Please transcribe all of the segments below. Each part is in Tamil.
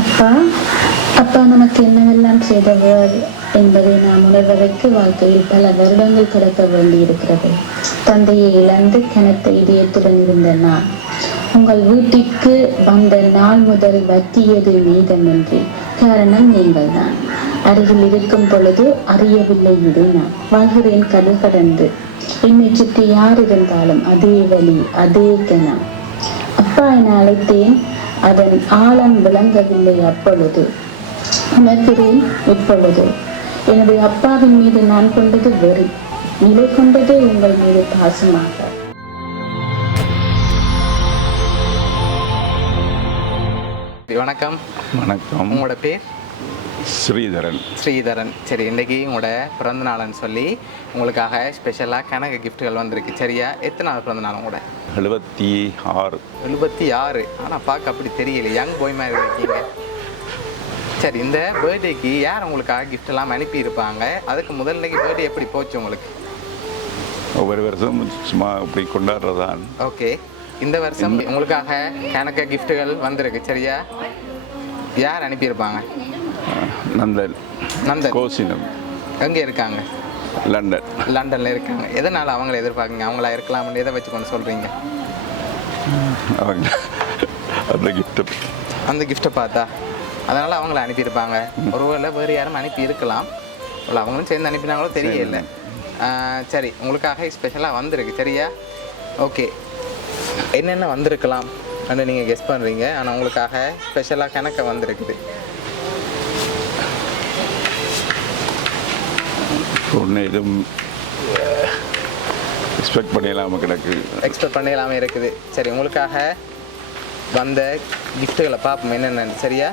அப்பா அப்பா நமக்கு என்னவெல்லாம் செய்தவர் என்பதை நாம் உணர்வதற்கு வாழ்க்கையில் பல வருடங்கள் கடக்க வேண்டியிருக்கிறது. தந்தையை இழந்து கனத்த இதயத்துடன் இருந்த நான் உங்கள் வீட்டிற்கு வந்த நாள் முதல் வற்றியது மீதமின்றி. காரணம் நீங்கள் தான். அருகில் இருக்கும் பொழுது அறியவில்லை இதை நான் வாழ்கிறேன் கடல் கடந்து. என்னை சுற்றி யார் இருந்தாலும் அதே வழி அதே கணம். அப்பா என அழைத்தேன், அதன் ஆழம் விளங்கவில்லை அப்பொழுது. உணர்கிறேன் இப்பொழுது. எனது அப்பாவின் மீது நான் கொண்டது வெறி, நிலை கொண்டது உங்கள் மீது பாசமாக. வணக்கம். வணக்கம். உங்களோட பேர்? ஸ்ரீதரன். ஸ்ரீதரன். சரி, இன்றைக்கி உங்களோட பிறந்த நாள்னு சொல்லி உங்களுக்காக ஸ்பெஷலாக கணக்கு கிஃப்ட்டுகள் வந்திருக்கு. சரியா? எத்தனை நாள் பிறந்த நாள் உங்களோட? 76. 76. ஆனால் பார்க்க அப்படி தெரியல, யங் பாய் மாதிரி இருக்கீங்க. சரி, இந்த பர்த்டேக்கு யார் உங்களுக்காக கிஃப்ட் எல்லாம் அனுப்பியிருப்பாங்க? அதுக்கு முதல்ல பர்த்டே எப்படி போச்சு உங்களுக்கு? ஒவ்வொரு வருஷம் சும்மா இப்படி கொண்டாடுறதான். ஓகே, இந்த வருஷம் உங்களுக்காக கணக்கு கிஃப்ட்டுகள் வந்திருக்கு. சரியா? யார் அனுப்பியிருப்பாங்க? நந்தன். நந்தன் கோசினம். எங்கே இருக்காங்க? லண்டன். லண்டனில் இருக்காங்க. எதனால் அவங்கள எதிர்பார்க்குங்க? அவங்களா இருக்கலாம்னு எதை வச்சு கொண்டு சொல்கிறீங்க? அவங்க அந்த கிஃப்ட்டு அந்த கிஃப்ட்டை பார்த்தா அதனால் அவங்கள அனுப்பியிருப்பாங்க. ஒருவேளை வேறு யாரும் அனுப்பி இருக்கலாம், இல்லை அவங்களும் சேர்ந்து அனுப்பினாங்களோ தெரியல. சரி, உங்களுக்காக ஸ்பெஷலாக வந்திருக்கு. சரியா? ஓகே, என்னென்ன வந்திருக்கலாம் அப்படின்னு நீங்கள் கெஸ் பண்ணுறீங்க. ஆனால் உங்களுக்காக ஸ்பெஷலாக கணக்க வந்திருக்குது. ஒன்று எதுவும் எக்ஸ்பெக்ட் பண்ணிடலாமல் கிடக்கு. எக்ஸ்பெக்ட் பண்ணிடலாமல் இருக்குது. சரி, உங்களுக்காக வந்த கிஃப்ட்டுகளை பார்ப்போம் என்னென்னு. சரியா?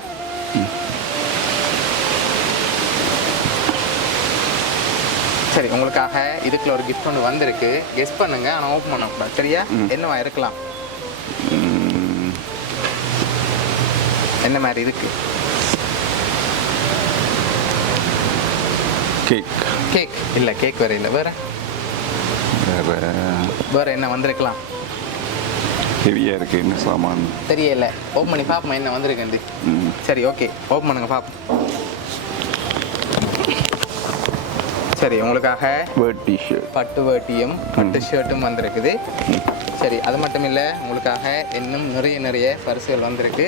சரி, உங்களுக்காக இதுக்குள்ள ஒரு கிஃப்ட் ஒன்று வந்திருக்கு. கெஸ் பண்ணுங்க, ஆனால் ஓப்பன் பண்ணக்கூடாது. சரியா? என்னவா இருக்கலாம்? என்ன மாதிரி இருக்கு? கேக். கேக் இல்லை, கேக் வேற இல்லை. வேற வேற என்ன வந்திருக்கலாம்? ஹெவியாக இருக்குது. என்ன சாமான் தெரியல. ஓப்பன் பண்ணி பார்ப்போம் என்ன வந்திருக்கு. சரி, ஓகே, ஓப்பன் பண்ணுங்க பார்ப்போம். சரி, உங்களுக்காக வேட்டி ஷர்ட், பட்டு வேட்டியும் பட்டு ஷர்ட்டும் வந்திருக்குது. சரி, அது மட்டும் இல்லை, உங்களுக்காக இன்னும் நிறைய பரிசுகள் வந்திருக்கு.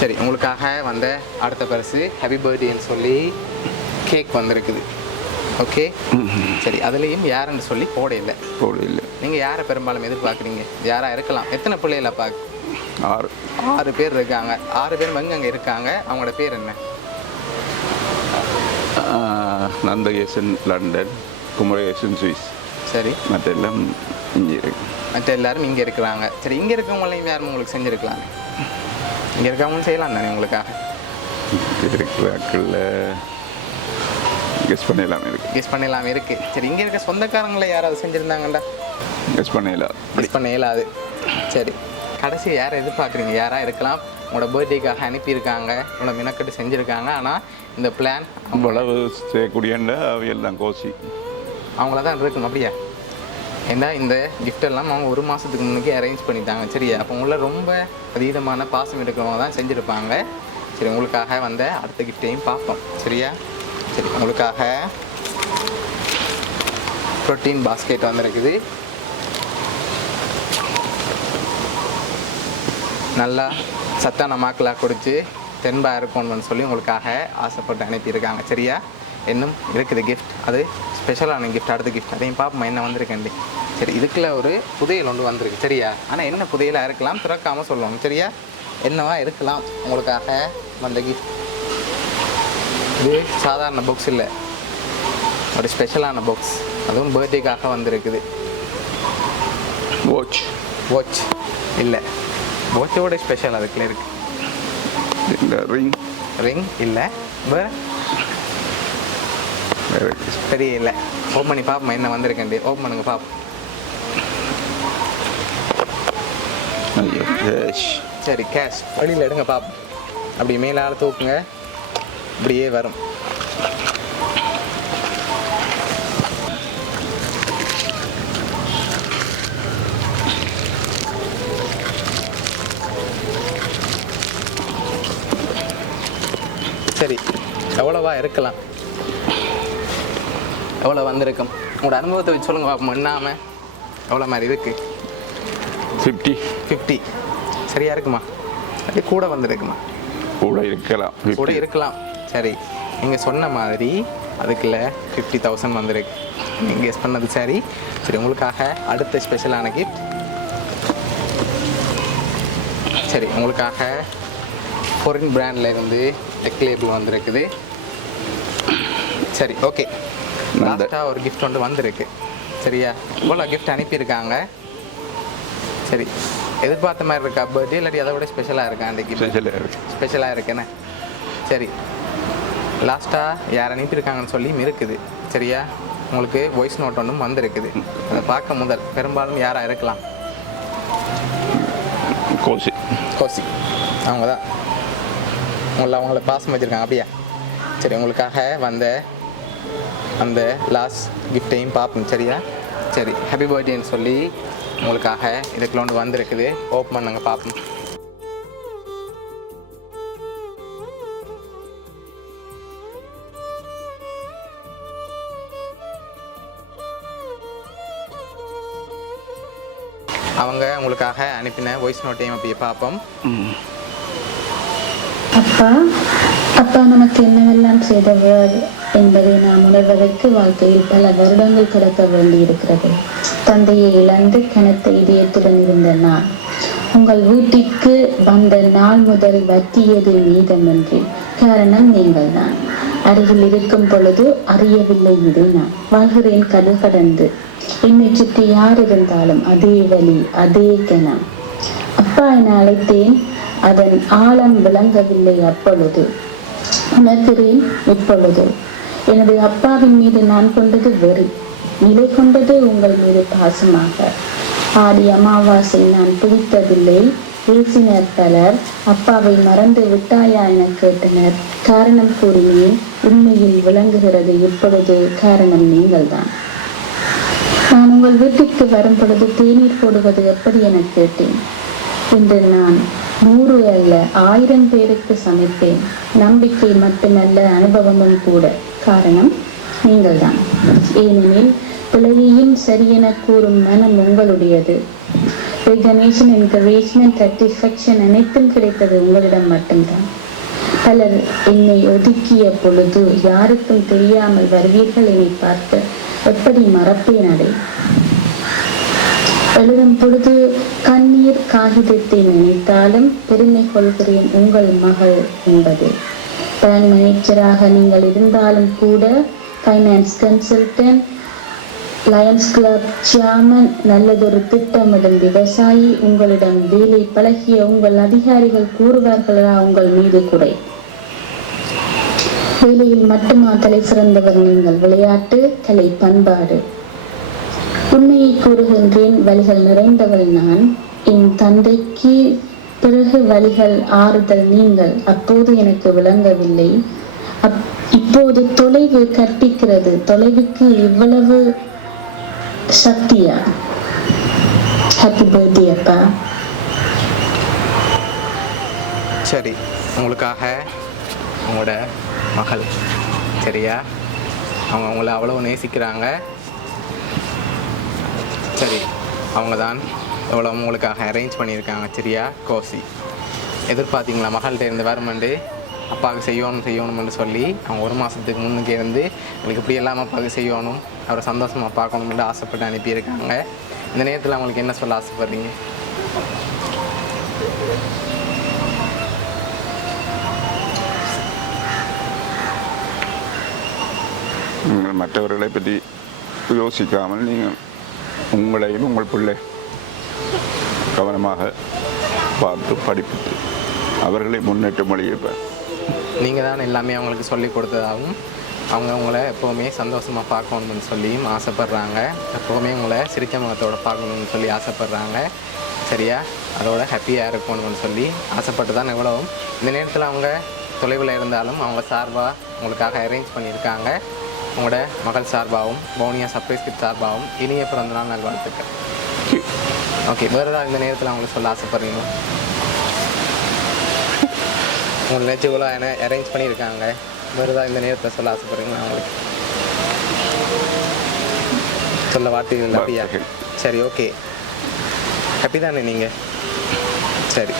சரி, உங்களுக்காக வந்த அடுத்த பரிசு ஹாப்பி பர்த்டேன்னு சொல்லி கேக் வந்திருக்குது. ஓகே, சரி, அதுலேயும் யாருன்னு சொல்லி போட இல்லை. நீங்கள் யாரை பெரும்பாலும் எதிர்பார்க்குறீங்க? யாராக இருக்கலாம்? எத்தனை பிள்ளைகளை பார்க்க? 6 பேர் இருக்காங்க. 6 பேரும் அங்கே இருக்காங்க. அவங்களோட பேர் என்ன? நந்தகேசன் லண்டன், குமரேசன் சுவிஸ். சரி, மற்ற எல்லாம் இங்கே இருக்கு. மற்ற எல்லாரும் இங்கே இருக்கிறாங்க. சரி, இங்கே இருக்கவங்களையும் யாரும் உங்களுக்கு செஞ்சுருக்கலாம்? இங்கே இருக்கவங்களும் செய்யலாம் தானே உங்களுக்காக? இருக்கிறாக்களில் கெஸ் பண்ணலாம் இருக்கு. கெஸ் பண்ணலாம் இருக்கு. சரி, இங்கே இருக்க சொந்தக்காரங்களை யாராவது செஞ்சுருந்தாங்கண்டா? கெஸ் பண்ணலாம். கெஸ் பண்ண இயலாது. சரி, கடைசி யாரை எதிர்பார்க்குறீங்க? யாராக இருக்கலாம்? உங்களோட பர்த்டேக்காக அனுப்பியிருக்காங்க, உங்களோட மினக்கட்டு செஞ்சுருக்காங்க. ஆனால் இந்த பிளான் அவ்வளவு செய்யக்கூடியண்டா அவையெல்லாம் கோசி அவங்கள தான் இருக்கணும். அப்படியா? ஏன்னா இந்த கிஃப்டெல்லாம் அவங்க 1 மாதத்துக்கு முன்னுக்கே அரேஞ்ச் பண்ணிட்டாங்க. சரியா? அப்போ உங்களை ரொம்ப அதீதமான பாசம் எடுக்கிறவங்க தான் செஞ்சுருப்பாங்க. சரி, உங்களுக்காக வந்த அடுத்த கிஃப்டையும் பார்ப்போம். சரியா? சரி, உங்களுக்காக ப்ரோட்டீன் பாஸ்கெட் வந்திருக்குது. நல்லா சத்தான மாக்களாக குடித்து தென்பாக இருக்கணும்னு சொல்லி உங்களுக்காக ஆசைப்பட்டு அனுப்பியிருக்காங்க. சரியா? இன்னும் இருக்குது கிஃப்ட், அது ஸ்பெஷலான கிஃப்ட். அடுத்த கிஃப்ட் அதையும் பார்ப்போம் என்ன வந்திருக்கேன்டி. சரி, இதுக்குள்ள ஒரு புதையல் ஒன்று வந்திருக்கு. சரியா? ஆனால் என்ன புதையலாக இருக்கலாம் திறக்காமல் சொல்லணும். சரியா? என்னவா இருக்கலாம் உங்களுக்காக வந்த கிஃப்ட்? இது சாதாரண பாக்ஸ் இல்லை, ஒரு ஸ்பெஷலான பாக்ஸ். அதுவும் பர்த்டேக்காக வந்திருக்குது. வாட்ச் இல்லை, வாட்சோட ஸ்பெஷல் அதுக்குள்ள இருக்கு. ரிங் இல்லை. பெரிய இல்லை. ஓப்பன் பண்ணி பார்ப்போம் என்ன வந்திருக்கேன். ஓப்பன் பண்ணுங்க பார்ப்போம். சரி, கேஷ் வழியில் எடுங்க பார்ப்போம். அப்படி மேலால் தூக்குங்க, இப்படியே வரும். சரி, எவ்வளோவா இருக்கலாம், எவ்வளோ வந்திருக்கும் உங்களோட அனுபவத்தை வச்சு சொல்லுங்க பாப்போம். என்னாமல் எவ்வளோ மாதிரி இருக்குது? 50 50 சரியா இருக்குமா? அது கூட வந்திருக்குமா? கூட இருக்கலாம், கூட இருக்கலாம். சரி, நீங்கள் சொன்ன மாதிரி அதுக்குள்ள 50,000 வந்திருக்கு. நீங்கள் கெஸ் பண்ணது சரி. சரி, உங்களுக்காக அடுத்த ஸ்பெஷலான கிஃப்ட். சரி, உங்களுக்காக ஃபாரின் பிராண்டில் இருந்து டெக் லேபிள் வந்திருக்குது. சரி, ஓகே. லாஸ்ட்டாக ஒரு கிஃப்ட் ஒன்று வந்திருக்கு. சரியா, இவ்வளோ கிஃப்ட் அனுப்பியிருக்காங்க. சரி, எதிர்பார்த்த மாதிரி இருக்கா பர்த்டே, இல்லாட்டி அதை விட ஸ்பெஷலாக இருக்கா? அன்றைக்கி ஸ்பெஷலாக இருக்குண்ணே. சரி, லாஸ்ட்டாக யார் அனுப்பியிருக்காங்கன்னு சொல்லி இருக்குது. சரியா, உங்களுக்கு வாய்ஸ் நோட் ஒன்றும் வந்திருக்குது. அதை பார்க்க முதல் பெரும்பாலும் யாராக இருக்கலாம்? கோசி அவங்க தான் அவங்கள பாசம் வச்சுருக்காங்க. அப்படியா? சரி, உங்களுக்காக வந்த அந்த லாஸ்ட் கிஃப்டையும் பார்ப்போம். சரியா? சரி, ஹாப்பி பர்த்டேன்னு சொல்லி உங்களுக்காக இதுக்குள்ள ஒன்று வந்திருக்குது. ஓப்பன் பண்ணுங்க பார்ப்போம். அவங்க உங்களுக்காக அனுப்பின வாய்ஸ் நோட்டையும் அப்படியே பார்ப்போம். அப்பா அப்பா நமக்கு என்னவெல்லாம் செய்தவர் என்பதை நாம் உணர்வதற்கு வாழ்க்கையில் பல வருடங்கள் கடக்க வேண்டியிருக்கிறது. தந்தையை இழந்து கனத்த இதயத்துடன் இருந்த நான் உங்கள் வீட்டிற்கு வந்த நாள் முதல் வற்றியது மீதமின்றி. காரணம் நீங்கள் தான். அருகில் இருக்கும் பொழுது அறியவில்லை இதை நான் வாழ்கிறேன் கடல் கடந்து. என்னை சுற்றி யார் இருந்தாலும் அதே வழி, அதே கணம். அப்பா என அழைத்தேன், அதன் ஆழம் விளங்கவில்லை அப்பொழுது. உணர்கிறேன் இப்பொழுது. எனது அப்பாவின் மீது நான் கொண்டது வெறி, நிலை கொண்டது உங்கள் மீது பாசமாக. ஆடி அமாவாசை நான் பிடித்ததில்லை. பேசினர் பலர், அப்பாவை மறந்து விட்டாயா என கேட்டனர். காரணம் கூறினேன், உண்மையில் விளங்குகிறது இப்பொழுது. காரணம் நீங்கள்தான். நான் உங்கள் வீட்டிற்கு வரும் பொழுது தேநீர் போடுவது எப்படி என கேட்டேன். இன்று நான் 100 அல்ல 1000 பேருக்கு சமைப்பேன். நம்பிக்கை மட்டுமல்ல, அனுபவமும் கூட. காரணம் நீங்கள்தான். ஏனெனில் பிழையையும் சரியென கூறும் மனம் உங்களுடையது. ரெகனேஷன், என்கரேஜ்மெண்ட், சாட்டிஸ்ஃபேக்ஷன் அனைத்தும் கிடைத்தது உங்களிடம் மட்டும்தான். பலர் என்னை ஒதுக்கிய பொழுது யாருக்கும் தெரியாமல் வருவீர்கள். என்னை பார்த்து எப்படி மறப்பேன்? அதை எழுதும் பொழுது கண்ணீர் காகிதத்தை நினைத்தாலும் பெருமை கொள்கிறேன் உங்கள் மகள் என்பது. பேங்க் மேனேஜராக நீங்கள் இருந்தாலும் கூட, finance consultant, Lions club chairman, நல்லதொரு திட்டமிடும் விவசாயி, உங்களிடம் வேலை பழகிய உங்கள் அதிகாரிகள் கூறுவார்களா உங்கள் மீது குறை? வேலையில் மட்டுமா தலை சிறந்தவர் நீங்கள்? விளையாட்டு, கலை, பண்பாடு. உண்மையை கூறுகின்றேன், வழிகள் நிறைந்தவள் நான். என் தந்தைக்கு பிறகு வழிகள் ஆறுதல் நீங்கள். அப்போது எனக்கு விளங்கவில்லை. இப்போது தொலைவு கற்பிக்கிறது. தொலைவுக்கு இவ்வளவு சக்தியா? ஹாப்பி பர்த்டே அப்பா. சரி, உங்களுக்காக உங்களோட மகள். சரியா, அவங்க உங்களை அவ்வளோ நேசிக்கிறாங்க. சரி, அவங்க தான் எவ்வளோ உங்களுக்காக அரேஞ்ச் பண்ணியிருக்காங்க. சரியா, கோசி. எதிர்பார்த்தீங்களா மகள்கிட்ட இருந்து வருமெண்டு அப்பாவுக்கு செய்யணும்னு சொல்லி அவங்க 1 மாதத்துக்கு முன்னுக்கு இருந்து எனக்கு இப்படி எல்லாம் அப்பாவுக்கு செய்யணும், அவரை சந்தோஷமாக பார்க்கணும்னு ஆசைப்பட்டு அனுப்பியிருக்காங்க. இந்த நேரத்தில் அவங்களுக்கு என்ன சொல்ல ஆசைப்படுறீங்க? நீங்கள் மற்றவர்களை பற்றி யோசிக்காமல் நீங்கள் உங்களையும் உங்கள் பிள்ளை கவனமாக பார்த்து படிப்பித்து அவர்களை முன்னேற்ற மொழியைப்பார். நீங்கள் தான் எல்லாமே அவங்களுக்கு சொல்லி கொடுத்ததாகவும் அவங்க உங்களை எப்போவுமே சந்தோஷமாக பார்க்கணும்னு சொல்லியும் ஆசைப்பட்றாங்க. எப்போவுமே உங்களை சிரிச்ச முகத்தோடு பார்க்கணும்னு சொல்லி ஆசைப்பட்றாங்க. சரியா, அதோட ஹாப்பியாக இருக்கணும்னு சொல்லி ஆசைப்பட்டு தான் எவ்வளவும். இந்த நேரத்தில் அவங்க தொலைவில் இருந்தாலும் அவங்க சார்பாக உங்களுக்காக அரேஞ்ச் பண்ணியிருக்காங்க. உங்களோட மகள் சார்பாகவும் பவுனியா சர்ப்ரைஸ் கிட் சார்பாகவும் இனிய பிறந்தநாள் நல்வாழ்த்துக்கள். ஓகே, வேறு ஏதாவது இந்த நேரத்தில் அவங்களுக்கு சொல்ல ஆசைப்படுறீங்களா? உங்களை நினச்சி இவ்வளோ அரேஞ்ச் பண்ணியிருக்காங்க. வேறு ஏதாவது இந்த நேரத்தில் சொல்ல ஆசைப்படுறீங்களா அவங்களுக்கு? சொல்ல வார்த்தைகள் இல்லை அப்படியா? சரி, ஓகே. ஹாப்பி தானே நீங்கள்? சரி.